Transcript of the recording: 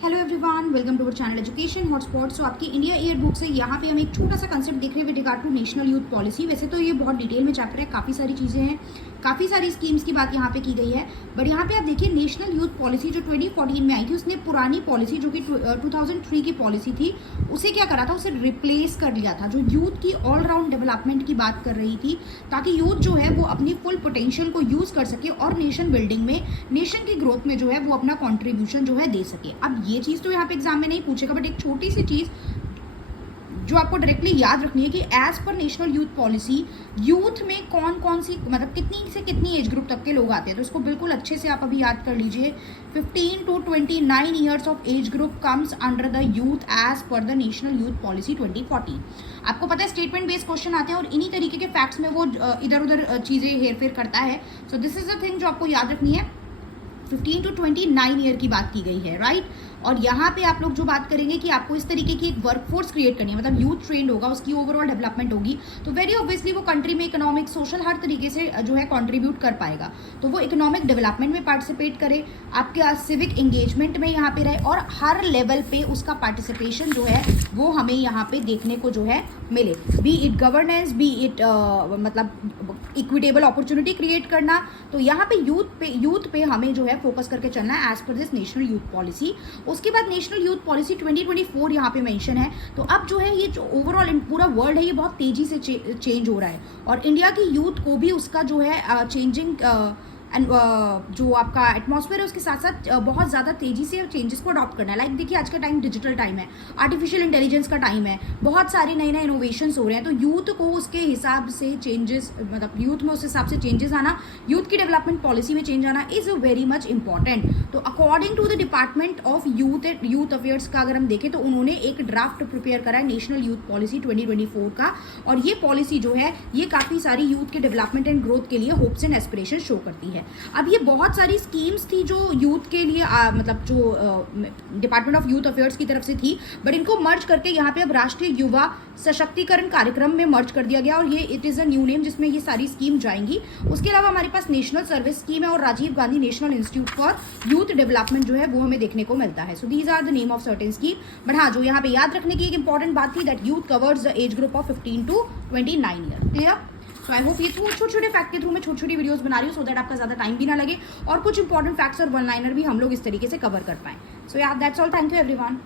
Hello everyone, welcome to our channel Education Hotspot. So आपकी India year book से यहाँ पे हम एक छोटा सा कंसेप्ट देख रहे हैं with regard to national youth policy. वैसे तो ये बहुत डिटेल में चैप्टर है, काफ़ी सारी चीज़ें हैं, काफ़ी सारी स्कीम्स की बात यहाँ पे की गई है। बट यहाँ पे आप देखिए नेशनल यूथ पॉलिसी जो 2014 में आई थी, उसने पुरानी पॉलिसी जो कि 2003 की पॉलिसी थी, उसे क्या करा था, उसे रिप्लेस कर लिया था, जो यूथ की ऑलराउंड डेवलपमेंट की बात कर रही थी, ताकि यूथ जो है वो अपनी फुल पोटेंशियल को यूज़ कर सके और नेशन बिल्डिंग में, नेशन की ग्रोथ में जो है वो अपना कॉन्ट्रीब्यूशन जो है दे सके। अब ये चीज़ तो यहाँ पे एग्जाम में नहीं पूछेगा, बट एक छोटी सी चीज़ जो आपको डायरेक्टली याद रखनी है कि as per national youth policy youth में कौन कौन सी, मतलब कितनी से कितनी एज ग्रुप तक के लोग आते हैं, तो इसको बिल्कुल अच्छे से आप अभी याद कर लीजिए। 15 to 29 years of age group comes under the youth as per the national youth policy 2014। आपको पता है स्टेटमेंट बेस्ड क्वेश्चन आते हैं और इन्हीं तरीके के फैक्ट्स में वो इधर उधर चीज़ें हेरफेर करता है। So this is the thing जो आपको याद रखनी है। 15 to 29 ईयर की बात की गई है, राइट। और यहाँ पे आप लोग जो बात करेंगे कि आपको इस तरीके की एक वर्कफोर्स क्रिएट करनी है, मतलब यूथ ट्रेंड होगा, उसकी ओवरऑल डेवलपमेंट होगी, तो वेरी ऑब्वियसली वो कंट्री में इकोनॉमिक, सोशल, हर तरीके से जो है कंट्रीब्यूट कर पाएगा। तो वो इकोनॉमिक डेवलपमेंट में पार्टिसिपेट करे, आपके सिविक एंगेजमेंट में यहाँ पे रहे, और हर लेवल पे उसका पार्टिसिपेशन जो है वो हमें यहाँ पे देखने को जो है मिले। B it governance, B it मतलब इक्विटेबल अपॉर्चुनिटी क्रिएट करना। तो यहाँ पे यूथ पे हमें जो है फोकस करके चलना है as per this national youth policy. उसके बाद नेशनल यूथ पॉलिसी 2024 यहाँ पे मेंशन है। तो अब जो है ये जो ओवरऑल पूरा वर्ल्ड है ये बहुत तेजी से चेंज हो रहा है, और इंडिया की यूथ को भी उसका जो है चेंजिंग एंड जो आपका एटमॉस्फेयर है उसके साथ साथ बहुत ज़्यादा तेजी से चेंजेस को अडॉप्ट करना है। लाइक देखिए आज का टाइम डिजिटल टाइम है, आर्टिफिशियल इंटेलिजेंस का टाइम है, बहुत सारे नए नए इनोवेशंस हो रहे हैं। तो यूथ को उसके हिसाब से चेंजेस, मतलब यूथ में उस हिसाब से चेंजेस आना, यूथ की डेवलपमेंट पॉलिसी में चेंज आना इज़ वेरी मच इंपॉर्टेंट। तो according to the department of youth affairs का अगर हम देखें तो उन्होंने एक ड्राफ्ट प्रिपेयर करा है नेशनल यूथ पॉलिसी 2024 का, और ये पॉलिसी जो है ये काफ़ी सारी यूथ के डेवलपमेंट एंड ग्रोथ के लिए होप्स एंड एस्पिरेशन शो करती है। अब ये बहुत सारी स्कीम्स थी जो यूथ के लिए मतलब जो डिपार्टमेंट ऑफ यूथ अफेयर्स की तरफ से थी, बट इनको मर्ज करके यहाँ पे अब राष्ट्रीय युवा सशक्तिकरण कार्यक्रम में मर्ज कर दिया गया, और ये it is a new name जिसमें ये सारी स्कीम जाएंगी। उसके अलावा हमारे पास नेशनल सर्विस स्कीम है और Rajiv Gandhi national institute for youth development जो है वो हमें देखने को मिलता है। So these are the name of certain scheme. But हाँ, जो यहाँ पे याद रखने की एक इंपॉर्टेंट बात थी that youth covers the age group of 15 to 29 year. Clear? तो आई होप ये छोटे छोटे फैक्ट के थ्रू मैं छोटी छोटी वीडियोस बना रही हूँ, सो दैट आपका ज़्यादा टाइम भी ना लगे और कुछ इंपॉर्टेंट फैक्ट्स और वन लाइनर भी हम लोग इस तरीके से कवर कर पाएं। सो या that's all, thank you everyone.